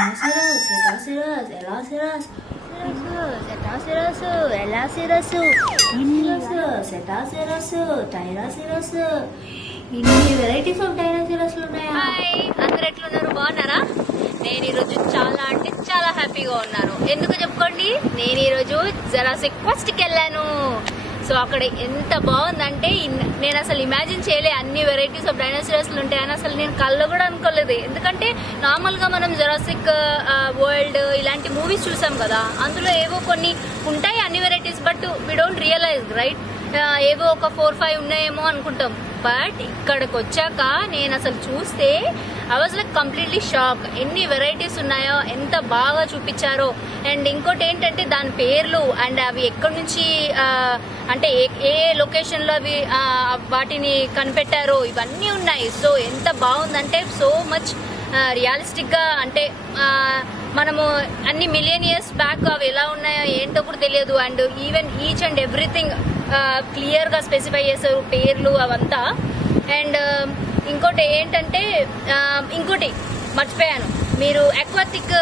ఇన్ని varieties of డైనోసారస్లు ఉన్నాయా? Hi, అందరు ఎట్లున్నారు? బాగున్నారా? నేను ఈరోజు చాలా అంటే చాలా హ్యాపీగా ఉన్నాను. ఎందుకు చెప్పుకోండి, నేను ఈరోజు జురాసిక్ క్వెస్ట్ కి వెళ్ళాను. సో అక్కడ ఎంత బాగుందంటే నేను అసలు ఇమాజిన్ చేయలే అన్ని వెరైటీస్ ఆఫ్ డైనోసారస్లు ఉంటాయని అసలు నేను కళ్ళు కూడా అనుకోలేదు. ఎందుకంటే నార్మల్గా మనం జురాసిక్ వరల్డ్ ఇలాంటి మూవీస్ చూసాం కదా, అందులో ఏవో కొన్ని ఉంటాయి అన్ని వెరైటీస్, but we don't realize right, ఏవో ఒక 4-5 ఉన్నాయేమో అనుకుంటాం. బట్ ఇక్కడికి వచ్చాక నేను అసలు చూస్తే I was like completely shock. ఎన్ని వెరైటీస్ ఉన్నాయో, ఎంత బాగా చూపించారో. అండ్ ఇంకోటి ఏంటంటే దాని పేర్లు అండ్ అవి ఎక్కడి నుంచి అంటే ఏ లొకేషన్లో అవి వాటిని కనిపెట్టారో ఇవన్నీ ఉన్నాయి. సో ఎంత బాగుందంటే సో మచ్ రియలిస్టిక్గా, అంటే మనము అన్ని మిలియన్ ఇయర్స్ బ్యాక్ అవి ఎలా ఉన్నాయో ఏంటో కూడా తెలియదు. And even each and everything క్లియర్గా స్పెసిఫై చేశారు, పేర్లు అవంతా. అండ్ ఇంకోటి ఏంటంటే ఇంకోటి మర్చిపోయాను, మీరు అక్వాటిక్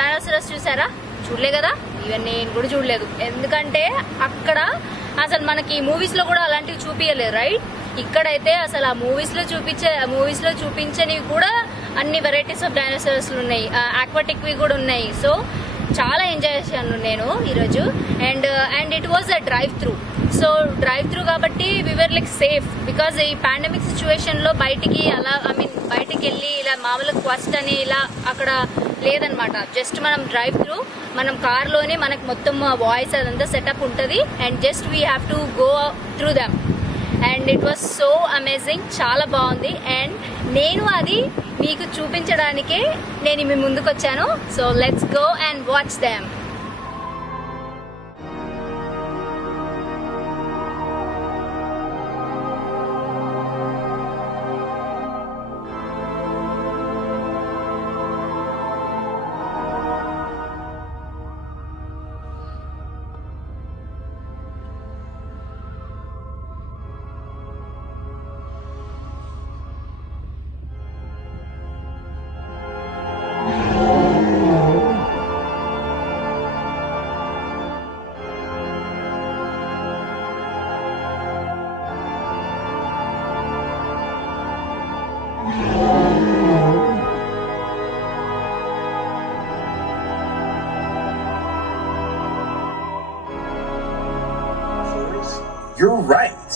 డైనోసారస్ చూసారా? చూడలే కదా, ఈవెన్ నేను కూడా చూడలేదు. ఎందుకంటే అక్కడ అసలు మనకి మూవీస్లో కూడా అలాంటివి చూపించలేదు రైట్. ఇక్కడైతే అసలు ఆ మూవీస్లో చూపించనివి కూడా అన్ని వెరైటీస్ ఆఫ్ డైనోసారస్లు ఉన్నాయి, ఆక్వాటిక్వి కూడా ఉన్నాయి. సో చాలా ఎంజాయ్ చేశాను నేను ఈరోజు. And it was a drive through. So drive through కాబట్టి వీఆర్ లైక్ సేఫ్, బికాజ్ ఈ పాండమిక్ సిచ్యువేషన్లో బయటికి బయటికి వెళ్ళి ఇలా మామూలు క్వెస్ట్ అని ఇలా అక్కడ లేదనమాట. జస్ట్ మనం డ్రైవ్ త్రూ, మనం కార్లోనే మనకు మొత్తం వాయిస్ అదంతా సెటప్ ఉంటుంది. And just we have to go through them. And it was so amazing, చాలా బాగుంది. అండ్ నేను అది మీకు చూపించడానికే నేను మీ ముందుకు వచ్చాను. So let's go and watch them. You're right.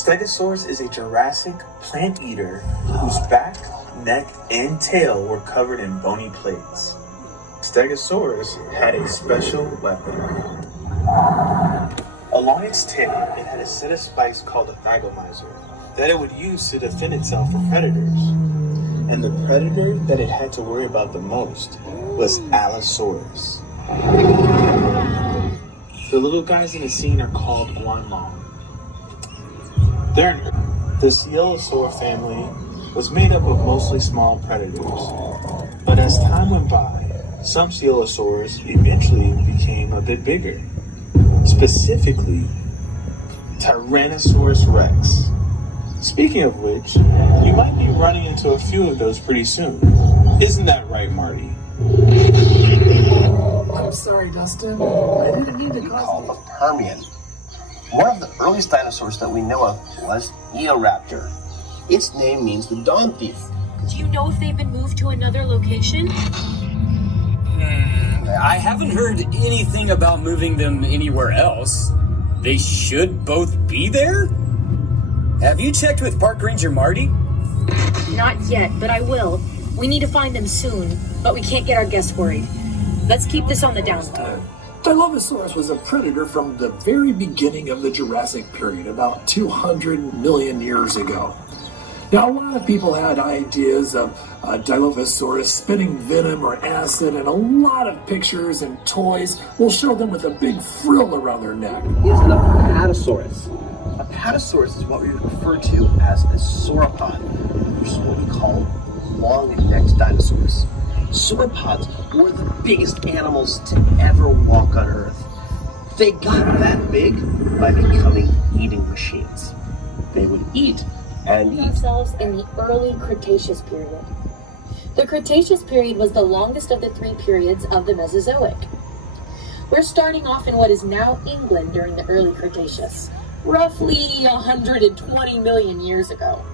Stegosaurus is a Jurassic plant eater whose back, neck, and tail were covered in bony plates. Stegosaurus had a special weapon. Along its tail, it had a set of spikes called a thygomizer that it would use to defend itself from predators. And the predator that it had to worry about the most was Allosaurus. The little guys in the scene are called guanlong. The Coelosaur family was made up of mostly small predators. But as time went by, some Coelosaurs eventually became a bit bigger. Specifically, Tyrannosaurus rex. Speaking of which, you might be running into a few of those pretty soon. Isn't that right, Marty? I'm sorry, Dustin. I didn't mean to cause called the Permian. One of the earliest dinosaurs that we know of was Eoraptor. Its name means the dawn thief. Do you know if they've been moved to another location? I haven't heard anything about moving them anywhere else. They should both be there? Have you checked with Park Ranger Marty? Not yet, but I will. We need to find them soon, but we can't get our guests worried. Let's keep this on the down low. Dilophosaurus was a predator from the very beginning of the Jurassic period, about 200 million years ago. Now, a lot of people had ideas of Dilophosaurus spitting venom or acid, and a lot of pictures and toys will show them with a big frill around their neck. Is an Apatosaurus. Apatosaurus is what we refer to as a sauropod, which is what we call long-necked dinosaurs. Sauropods were the biggest animals to ever walk on Earth. They got that big by becoming eating machines. They would eat and eat. Ourselves in the early Cretaceous period. The Cretaceous period was the longest of the three periods of the Mesozoic. We're starting off in what is now England during the early Cretaceous, roughly 120 million years ago.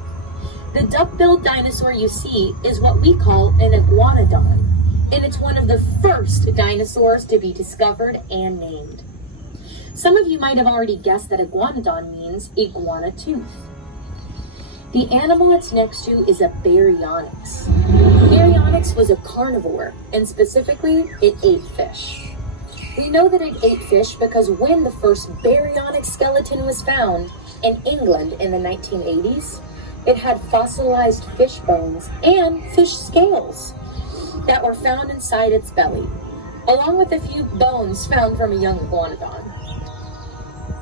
The duck-billed dinosaur you see is what we call an iguanodon, and it's one of the first dinosaurs to be discovered and named. Some of you might have already guessed that iguanodon means iguana tooth. The animal it's next to is a baryonyx. Baryonyx was a carnivore, and specifically, it ate fish. We know that it ate fish because when the first baryonyx skeleton was found in England in the 1980s, it had fossilized fish bones and fish scales that were found inside its belly, along with a few bones found from a young iguanodon.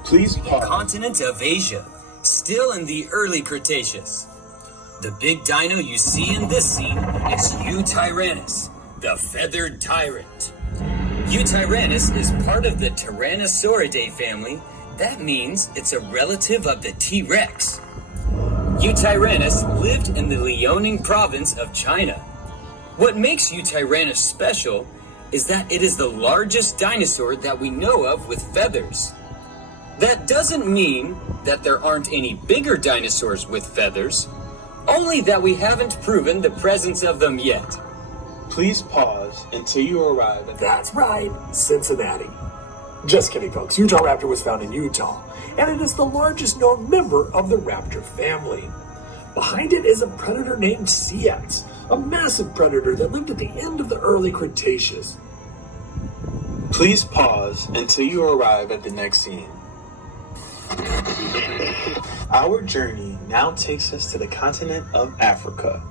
Please pause. Continent of Asia, still in the early Cretaceous. The big dino you see in this scene is Eutyrannus, the feathered tyrant. Eutyrannus is part of the Tyrannosauridae family. That means it's a relative of the T-Rex. Eutyrannus lived in the Liaoning province of China. What makes Eutyrannus special is that it is the largest dinosaur that we know of with feathers. That doesn't mean that there aren't any bigger dinosaurs with feathers, only that we haven't proven the presence of them yet. Please pause until you arrive at That's right, Cincinnati. Just kidding, folks. Utah raptor was found in Utah, and it is the largest known member of the raptor family. Behind it is a predator named Ceyx, a massive predator that lived at the end of the early Cretaceous. Please pause until you arrive at the next scene. Our journey now takes us to the continent of Africa.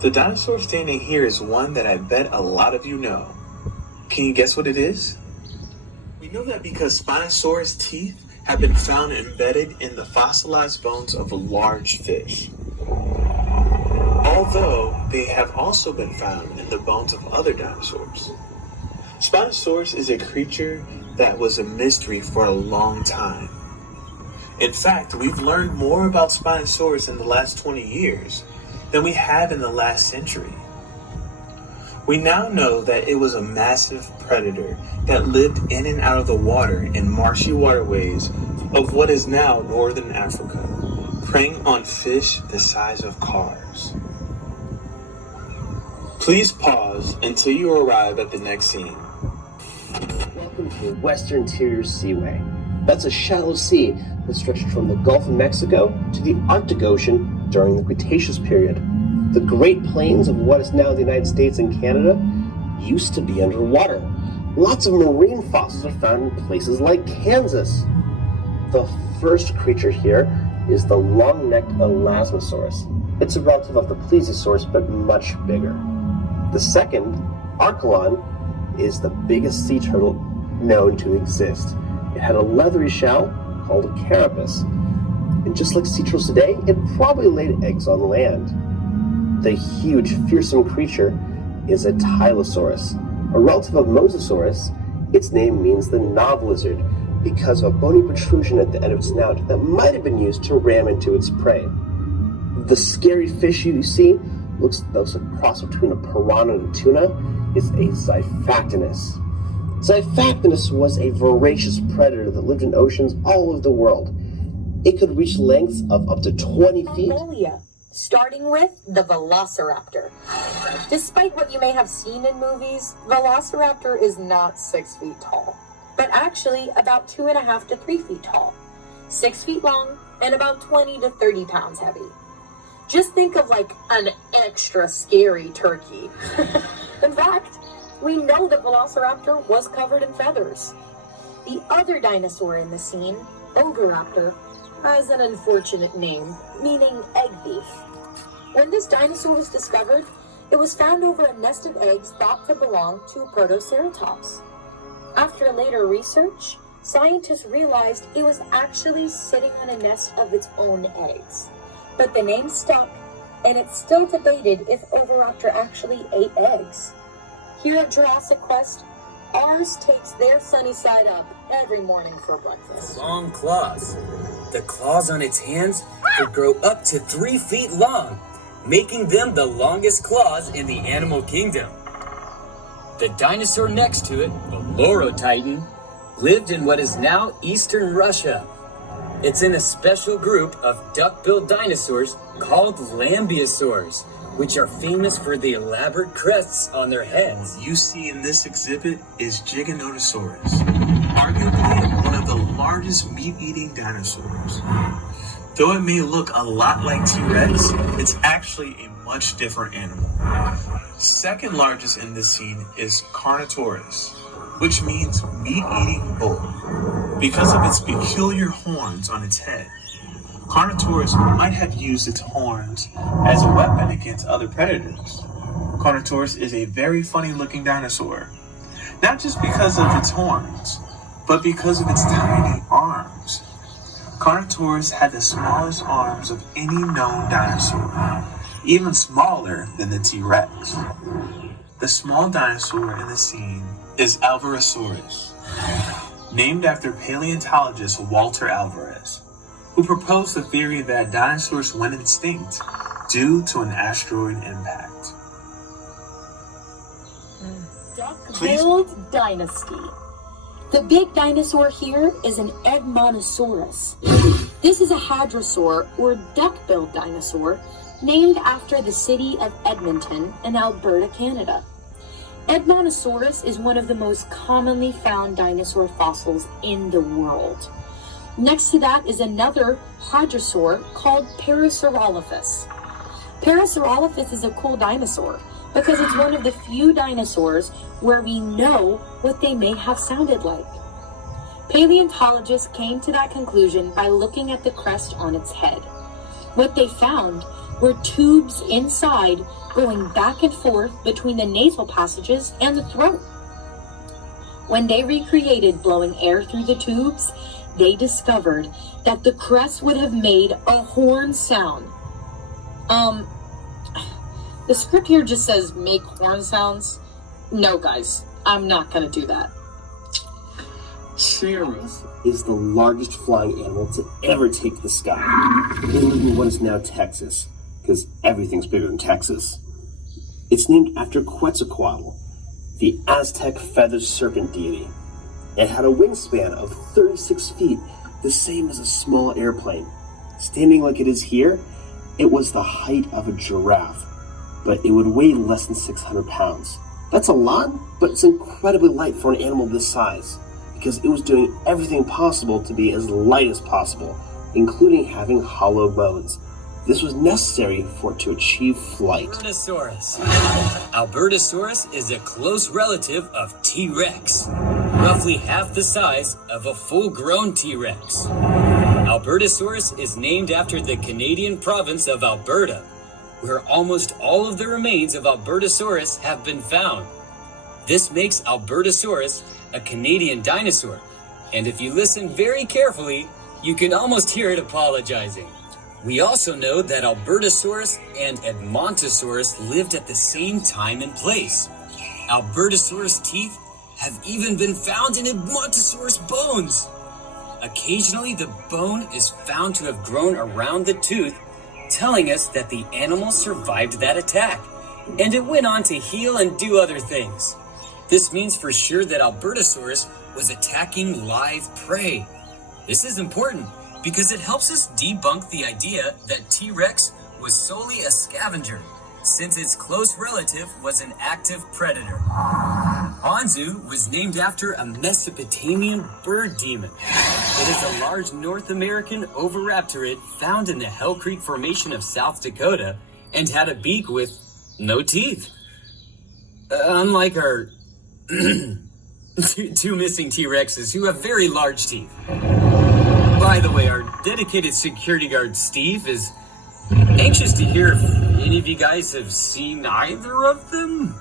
The dinosaur standing here is one that I bet a lot of you know. Can you guess what it is? We know that because Spinosaurus teeth have been found embedded in the fossilized bones of large fish. Although they have also been found in the bones of other dinosaurs. Spinosaurus is a creature that was a mystery for a long time. In fact, we've learned more about Spinosaurus in the last 20 years than we have in the last century. We now know that it was a massive predator that lived in and out of the water in marshy waterways of what is now northern Africa, preying on fish the size of cars. Please pause until you arrive at the next scene. Welcome to the Western Interior Seaway. That's a shallow sea that stretched from the Gulf of Mexico to the Arctic Ocean during the Cretaceous period. The Great Plains of what is now the United States and Canada used to be underwater. Lots of marine fossils are found in places like Kansas. The first creature here is the long-necked Elasmosaurus. It's a relative of the Plesiosaurus, but much bigger. The second, Archelon, is the biggest sea turtle known to exist. It had a leathery shell called a carapace. And just like sea turtles today, it probably laid eggs on land. The huge, fearsome creature is a Tylosaurus. A relative of Mosasaurus, its name means the knob lizard because of a bony protrusion at the end of its snout that might have been used to ram into its prey. The scary fish you see looks like a cross between a piranha and a tuna is a Xiphactinus. Xiphactinus was a voracious predator that lived in oceans all over the world. It could reach lengths of up to 20 feet. Mongolia, starting with the Velociraptor. Despite what you may have seen in movies, Velociraptor is not 6 feet tall, but actually about 2.5 to 3 feet tall, 6 feet long, and about 20 to 30 pounds heavy. Just think of like an extra scary turkey. In fact, we know that Velociraptor was covered in feathers. The other dinosaur in the scene, Ogoraptor, has an unfortunate name, meaning egg thief. When this dinosaur was discovered, it was found over a nest of eggs thought to belong to a Protoceratops. After later research, scientists realized it was actually sitting on a nest of its own eggs. But the name stuck, and it's still debated if Ogoraptor actually ate eggs. Here at Jurassic Quest, ours takes their sunny side up every morning for breakfast. Long claws. The claws on its hands could grow up to 3 feet long. making them the longest claws in the animal kingdom. The dinosaur next to it, the Lorotitan, lived in what is now eastern Russia. It's in a special group of duck-billed dinosaurs called lambeosaurs, which are famous for the elaborate crests on their heads. What you see in this exhibit is Giganotosaurus, arguably one of the largest meat-eating dinosaurs. Though it may look a lot like T-Rex, it's actually a much different animal. Second largest in this scene is Carnotaurus, which means meat-eating bull, because of its peculiar horns on its head. Carnotaurus might have used its horns as a weapon against other predators. Carnotaurus is a very funny-looking dinosaur, not just because of its horns, but because of its tiny arms. Carnotaurus had the smallest arms of any known dinosaur, even smaller than the T-Rex. The small dinosaur in the scene is Alvarezsaurus, named after paleontologist Walter Alvarez, who proposed the theory that dinosaurs went extinct due to an asteroid impact. Duck-billed dynasty. The big dinosaur here is an Edmontosaurus. This is a hadrosaur, or duck-billed dinosaur, named after the city of Edmonton in Alberta, Canada. Edmontosaurus is one of the most commonly found dinosaur fossils in the world. Next to that is another hadrosaur called Parasaurolophus. Parasaurolophus is a cool dinosaur because it's one of the few dinosaurs where we know what they may have sounded like. Paleontologists came to that conclusion by looking at the crest on its head. What they found were tubes inside going back and forth between the nasal passages and the throat. When they recreated blowing air through the tubes, they discovered that the crest would have made a horn sound. The script here just says make horn sounds. No, guys, I'm not gonna do that. T-Rex is the largest flying animal to ever take the sky. They live in what is now Texas, because everything's bigger than Texas. It's named after Quetzalcoatl, the Aztec feathered serpent deity. It had a wingspan of 36 feet, the same as a small airplane. Standing like it is here, it was the height of a giraffe, but it would weigh less than 600 pounds. That's a lot, but it's incredibly light for an animal this size, because it was doing everything possible to be as light as possible, including having hollow bones. This was necessary for it to achieve flight. Albertosaurus. Albertosaurus is a close relative of T-Rex, roughly half the size of a full-grown T-Rex. Albertosaurus is named after the Canadian province of Alberta, where almost all of the remains of Albertosaurus have been found. This makes Albertosaurus a Canadian dinosaur, and if you listen very carefully, you can almost hear it apologizing. We also know that Albertosaurus and Edmontosaurus lived at the same time and place. Albertosaurus teeth have even been found in Edmontosaurus bones. Occasionally, the bone is found to have grown around the tooth, telling us that the animal survived that attack, and it went on to heal and do other things. This means for sure that Albertosaurus was attacking live prey. This is important because it helps us debunk the idea that T-Rex was solely a scavenger, since its close relative was an active predator. Anzu was named after a Mesopotamian bird demon. It is a large North American oviraptorid found in the Hell Creek Formation of South Dakota and had a beak with no teeth. Unlike our two missing T-Rexes who have very large teeth. By the way, our dedicated security guard, Steve, is anxious to hear if any of you guys have seen either of them.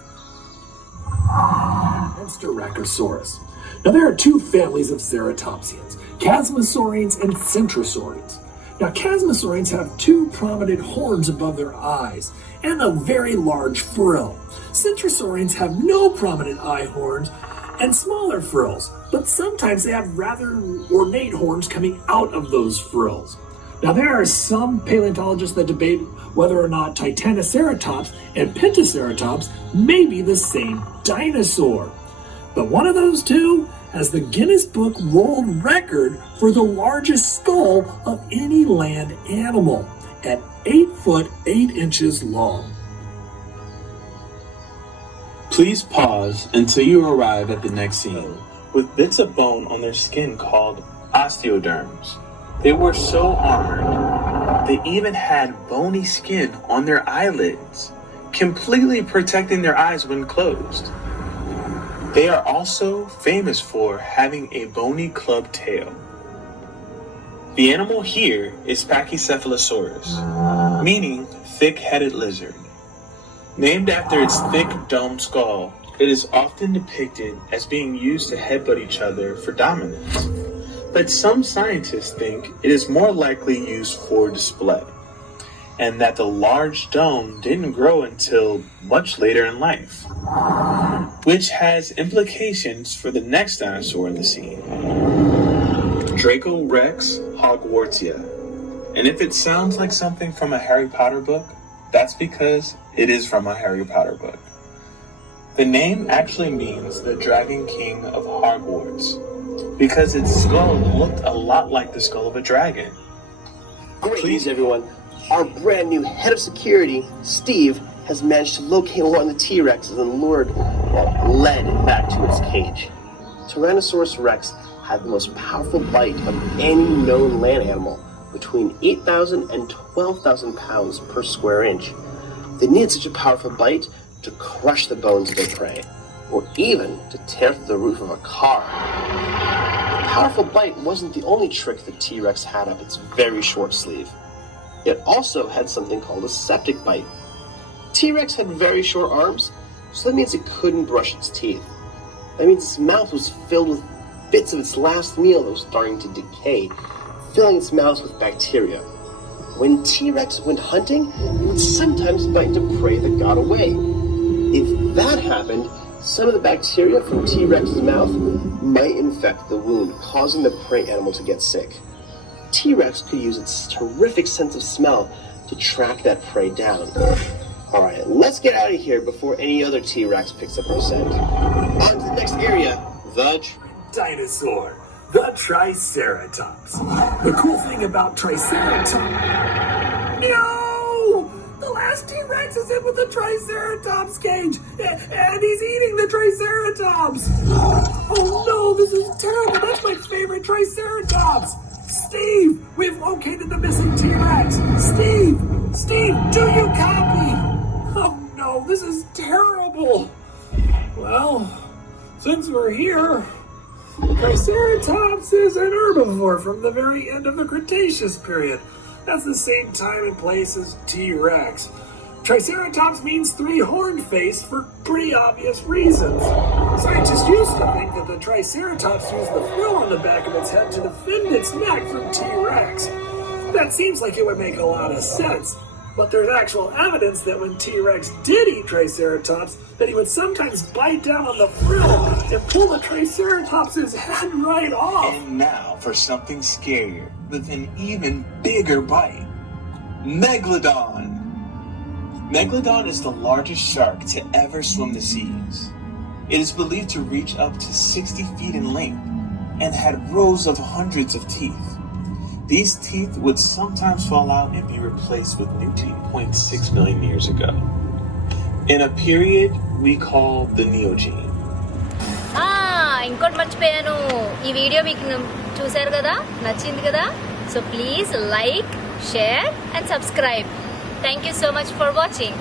Styracosaurus. Now, there are two families of ceratopsians, Chasmosaurians and Centrosaurians. Now, Chasmosaurians have two prominent horns above their eyes and a very large frill. Centrosaurians have no prominent eye horns and smaller frills, but sometimes they have rather ornate horns coming out of those frills. Now, there are some paleontologists that debate whether or not Titanoceratops and Pentaceratops may be the same dinosaur. But one of those two has the Guinness Book World Record for the largest skull of any land animal at 8 foot 8 inches long. Please pause until you arrive at the next scene, with bits of bone on their skin called osteoderms. They were so armored, they even had bony skin on their eyelids, completely protecting their eyes when closed. They are also famous for having a bony club tail. The animal here is Pachycephalosaurus, meaning thick-headed lizard. Named after its thick domed skull, it is often depicted as being used to headbutt each other for dominance. But some scientists think it is more likely used for display, and that the large dome didn't grow until much later in life, which has implications for the next dinosaur in the scene, Dracorex hogwartsia. And if it sounds like something from a Harry Potter book, that's because it is from a Harry Potter book. The name actually means the Dragon King of Hogwarts, because its skull looked a lot like the skull of a dragon. Great news, everyone. Our brand new head of security, Steve, has managed to locate one of the T-Rexes and led it back to its cage. Tyrannosaurus Rex had the most powerful bite of any known land animal, between 8,000 and 12,000 pounds per square inch. They needed such a powerful bite to crush the bones of their prey, or even to tear through the roof of a car. The powerful bite wasn't the only trick the T-Rex had up its very short sleeve. It also had something called a septic bite. T-Rex had very short arms, so that means it couldn't brush its teeth. That means its mouth was filled with bits of its last meal that was starting to decay, filling its mouth with bacteria. When T-Rex went hunting, it would sometimes bite into prey that got away. If that happened, some of the bacteria from T-Rex's mouth might infect the wound, causing the prey animal to get sick. T-Rex could use its terrific sense of smell to track that prey down. Alright, let's get out of here before any other T-Rex picks up our scent. On to the next area, the Dinosaur, the Triceratops. The cool thing about Triceratops... No! The last T-Rex is in with the Triceratops cage, and he's eating the Triceratops! Oh no, this is terrible! That's my favorite Triceratops! Steve, we've located the missing T-Rex! Steve, do you copy? Oh no, this is terrible! Well, since we're here, Triceratops is an herbivore from the very end of the Cretaceous period. That's the same time and place as T-Rex. Triceratops means three-horned face for pretty obvious reasons. Scientists used to think that the Triceratops used the frill on the back of its head to defend its neck from T-Rex. That seems like it would make a lot of sense, but there's actual evidence that when T-Rex did eat Triceratops, that he would sometimes bite down on the frill and pull the Triceratops' head right off. And now for something scarier with an even bigger bite. Megalodon! Megalodon is the largest shark to ever swim the seas. It is believed to reach up to 60 feet in length and had rows of hundreds of teeth. These teeth would sometimes fall out and be replaced with new teeth 0.6 million years ago, in a period we call the Neogene. ఇంకోటి మర్చిపోయాను, ఈ video మీకు చూసారు కదా, నచ్చింది కదా, so please like, share and subscribe. Thank you so much for watching.